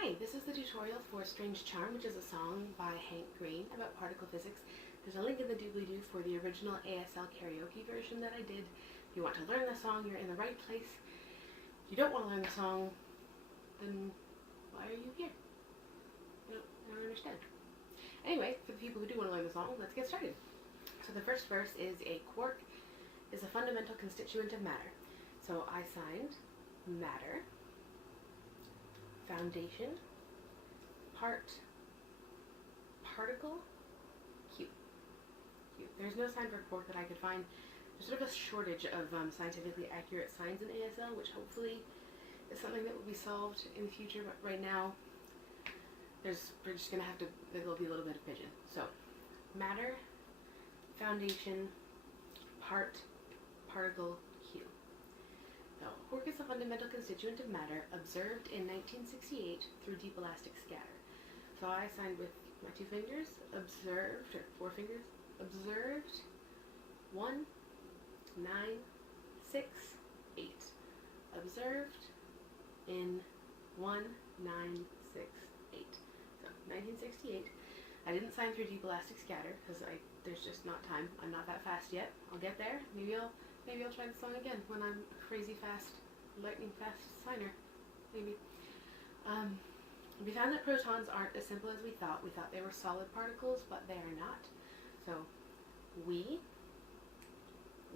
Hi, this is the tutorial for Strange Charm, which is a song by Hank Green about particle physics. There's a link in the doobly-doo for the original ASL karaoke version that I did. If you want to learn the song, you're in the right place. If you don't want to learn the song, then why are you here? I don't understand. Anyway, for the people who do want to learn the song, let's get started. So the first verse is a quark is a fundamental constituent of matter. So I signed matter, foundation, particle, Q. There's no sign for quark that I could find. There's sort of a shortage of scientifically accurate signs in ASL, which hopefully is something that will be solved in the future, but right now we're just going to have to, there'll be a little bit of pigeon. So, matter, foundation, particle, Q. So, quark is a fundamental constituent of matter observed in 1968 through deep elastic scatter. So I signed with my 2 fingers, observed, or 4 fingers, observed, 1, 9, 6, 8. Observed in 1, 9, 6, 8. So 1968. I didn't sign through deep elastic scatter because there's just not time. I'm not that fast yet. I'll get there. Maybe I'll try the song again when I'm a crazy fast, lightning fast signer. Maybe. We found that protons aren't as simple as we thought. We thought they were solid particles, but they are not. So we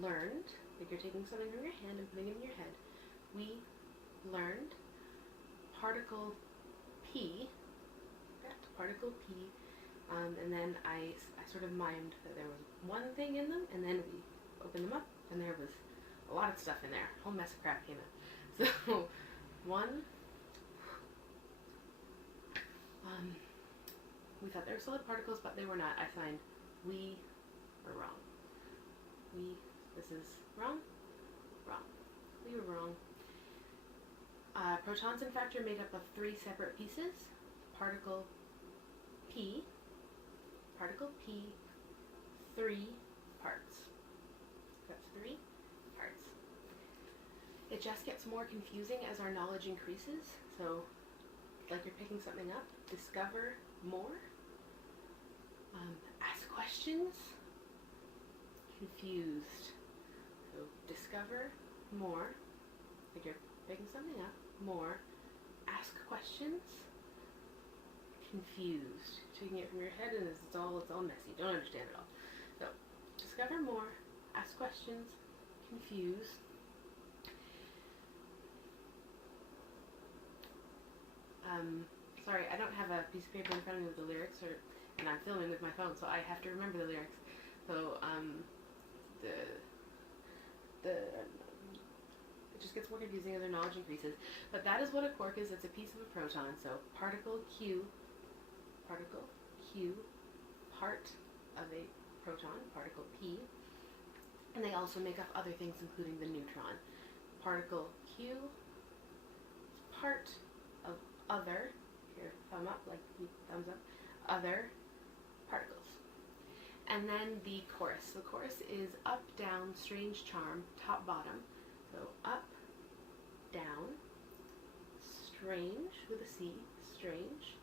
learned, like you're taking something from your hand and putting it in your head. We learned particle P, and then I sort of mimed that there was one thing in them, and then we opened them up, and there was a lot of stuff in there. A whole mess of crap came in. So, we thought they were solid particles, but they were not. I signed, we were wrong. This is wrong. We were wrong. Protons, in fact, are made up of 3 separate pieces. Particle P, 3 parts. That's 3 parts. It just gets more confusing as our knowledge increases. So, like you're picking something up, discover more, ask questions, confused. So, discover more, like you're picking something up, more, ask questions, confused. Taking it from your head and it's all messy. Don't understand it all. So, discover more, ask questions, confused. Sorry, I don't have a piece of paper in front of me with the lyrics, and I'm filming with my phone, so I have to remember the lyrics. So, it just gets more confusing as our knowledge increases. But that is what a quark is. It's a piece of a proton. So, particle Q, part of a proton, particle P, and they also make up other things, including the neutron. Particle Q is part of other, here, thumb up, like thumbs up, other particles. And then the chorus. The chorus is up, down, strange charm, top, bottom. So up, down, strange with a C, strange.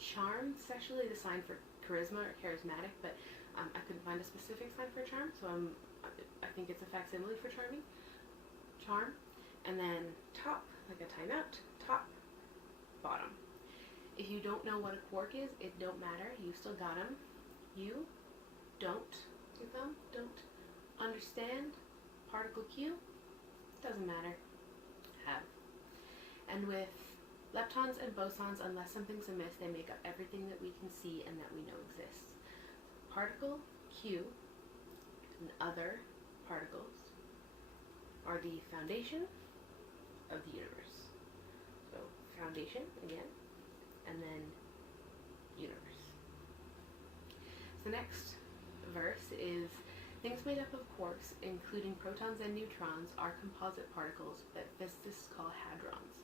Charm, it's actually the sign for charisma or charismatic, but I couldn't find a specific sign for charm, so I think it's a facsimile for charming. Charm. And then top, like a timeout, top, bottom. If you don't know what a quark is, it don't matter. You still got them. You don't understand particle Q, doesn't matter. Have. And with leptons and bosons, unless something's amiss, they make up everything that we can see and that we know exists. Particle Q and other particles are the foundation of the universe. So foundation again, and then universe. So the next verse is things made up of quarks, including protons and neutrons, are composite particles that physicists call hadrons.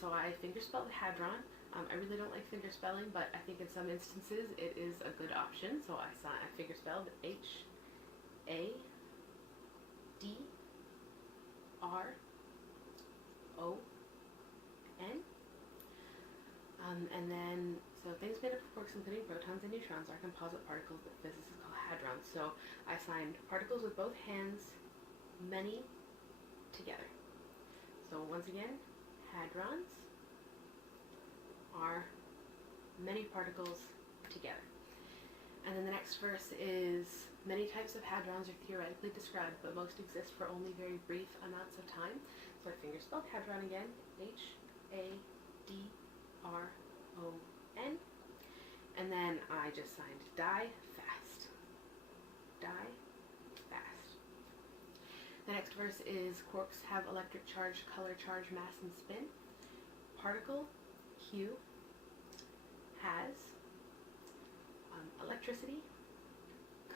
So I fingerspelled hadron. I really don't like fingerspelling, but I think in some instances it is a good option. So I fingerspelled H-A-D-R-O-N. And then, so things made up of quarks, including protons and neutrons, are composite particles that physicists call hadrons. So I signed particles with both hands, many together. So once again, hadrons are many particles together. And then the next verse is, many types of hadrons are theoretically described, but most exist for only very brief amounts of time. So I fingerspelled hadron again, H-A-D-R-O-N. And then I just signed die fast. Die fast. The next verse is, quarks have electric charge, color charge, mass, and spin. Particle Q has electricity,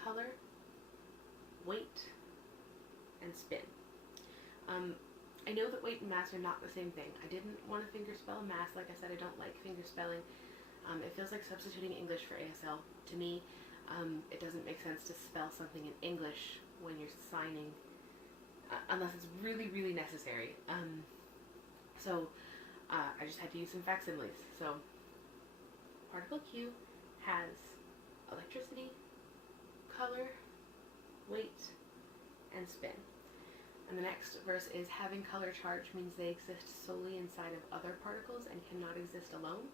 color, weight, and spin. I know that weight and mass are not the same thing. I didn't want to fingerspell mass. Like I said, I don't like fingerspelling. It feels like substituting English for ASL. To me, it doesn't make sense to spell something in English when you're signing, unless it's really, really necessary. So I just had to use some facsimiles. So particle Q has electricity, color, weight, and spin. And the next verse is, having color charge means they exist solely inside of other particles and cannot exist alone.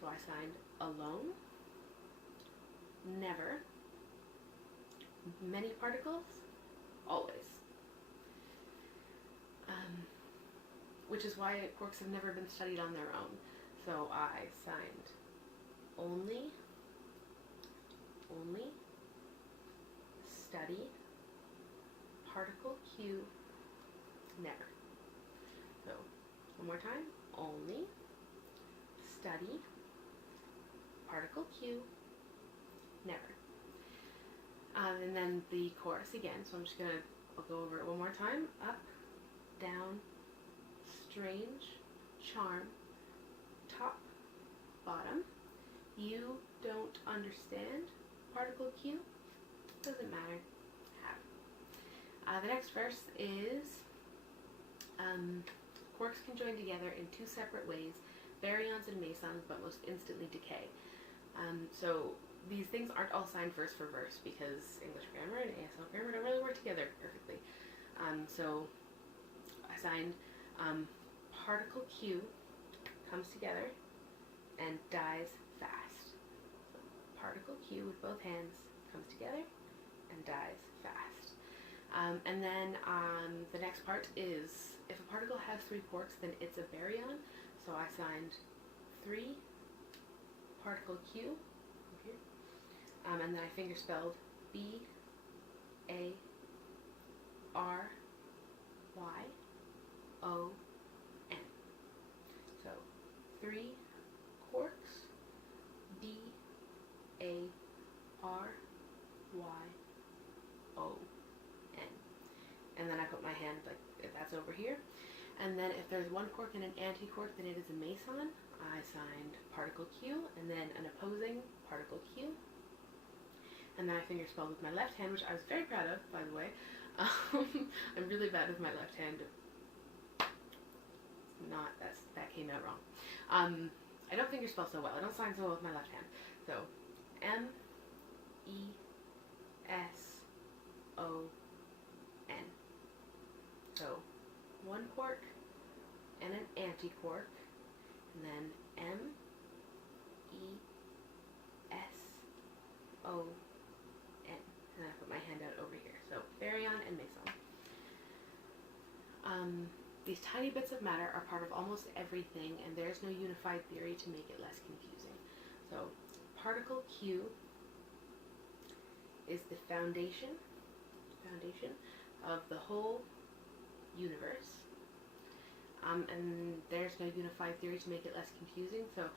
So I signed alone, never, many particles, always. Which is why quarks have never been studied on their own. So I signed only, study, particle Q, never. So one more time, only, study, particle Q, never. And then the chorus again, so I'll go over it one more time. Up, down, strange, charm, top, bottom. You don't understand, particle Q, doesn't matter, have. The next verse is, quarks can join together in two separate ways, baryons and mesons, but most instantly decay. So these things aren't all signed verse for verse because English grammar and ASL grammar don't really work together perfectly. So I signed particle Q comes together and dies fast. So particle Q with both hands comes together and dies fast. And then the next part is, if a particle has 3 quarks, then it's a baryon. So I signed 3 particle Q over here. And then I fingerspelled B-A-R-Y-O-N. So 3 quarks, B-A-R-Y-O-N. And then I put my hand, like, if that's over here. And then if there's 1 quark and an anti-quark, then it is a meson. I signed particle Q, and then an opposing particle Q. And then I fingerspelled with my left hand, which I was very proud of, by the way. I'm really bad with my left hand. That came out wrong. I don't fingerspell so well. I don't sign so well with my left hand. So, M-E-S-O-N. So, 1 quark and an anti-quark, and then M-E-S-O-N. And I put my hand out over here. So, baryon and meson. These tiny bits of matter are part of almost everything, and there's no unified theory to make it less confusing. So, particle Q is the foundation of the whole universe. And there's no unified theory to make it less confusing. So,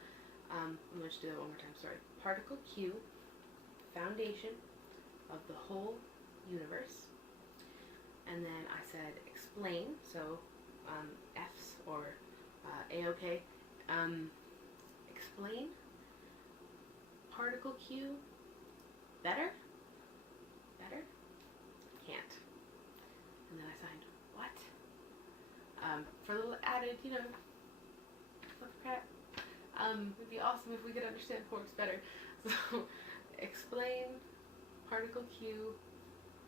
I'm going to do that one more time. Sorry. Particle Q, foundation of the whole universe. And then I said explain. So, F's or A-OK. Explain particle Q better? Can't. And then I signed what? For a little added, flip crap. It'd be awesome if we could understand quarks better. So, explain particle Q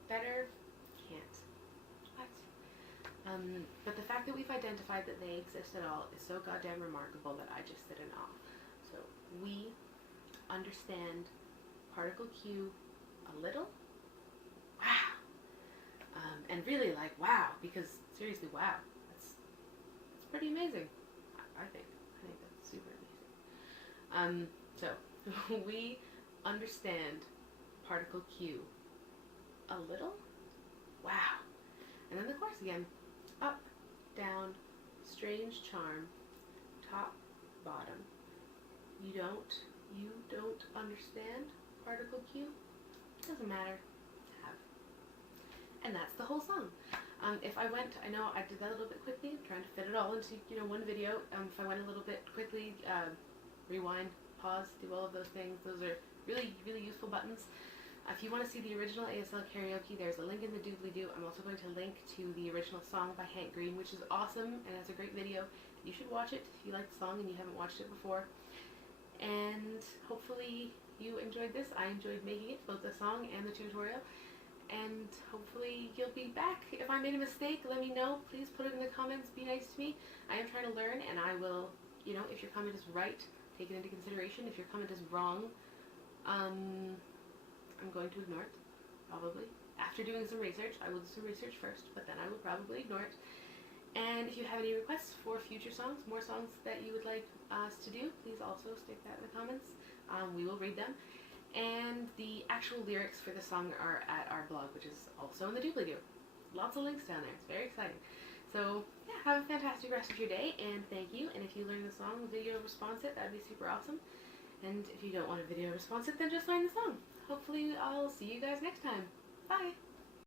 better? Can't. What? But the fact that we've identified that they exist at all is so goddamn remarkable that I just sit in awe. So, we understand particle Q a little? Wow! And really, like, wow, because seriously, wow. That's pretty amazing, I think. I think that's super amazing. So, we understand particle Q a little? Wow. And then the chorus again. Up, down, strange charm, top, bottom. You don't understand particle Q? Doesn't matter. Have. And that's the whole song. If I went, I know I did that a little bit quickly, I'm trying to fit it all into, one video. If I went a little bit quickly, rewind, pause, do all of those things. Those are really, really useful buttons. If you want to see the original ASL karaoke, there's a link in the doobly-doo. I'm also going to link to the original song by Hank Green, which is awesome and has a great video. You should watch it if you like the song and you haven't watched it before. And hopefully you enjoyed this. I enjoyed making it, both the song and the tutorial. And hopefully you'll be back. If I made a mistake, let me know. Please put it in the comments. Be nice to me. I am trying to learn, and I will, if your comment is right, take it into consideration. If your comment is wrong, I'm going to ignore it, probably. After doing some research, I will do some research first, but then I will probably ignore it. And if you have any requests for future songs, more songs that you would like us to do, please also stick that in the comments. We will read them. And the actual lyrics for the song are at our blog, which is also in the doobly-doo. Lots of links down there. It's very exciting. So, yeah, have a fantastic rest of your day, and thank you. And if you learn the song, video response it, that'd be super awesome. And if you don't want a video response it, then just learn the song. Hopefully I'll see you guys next time. Bye!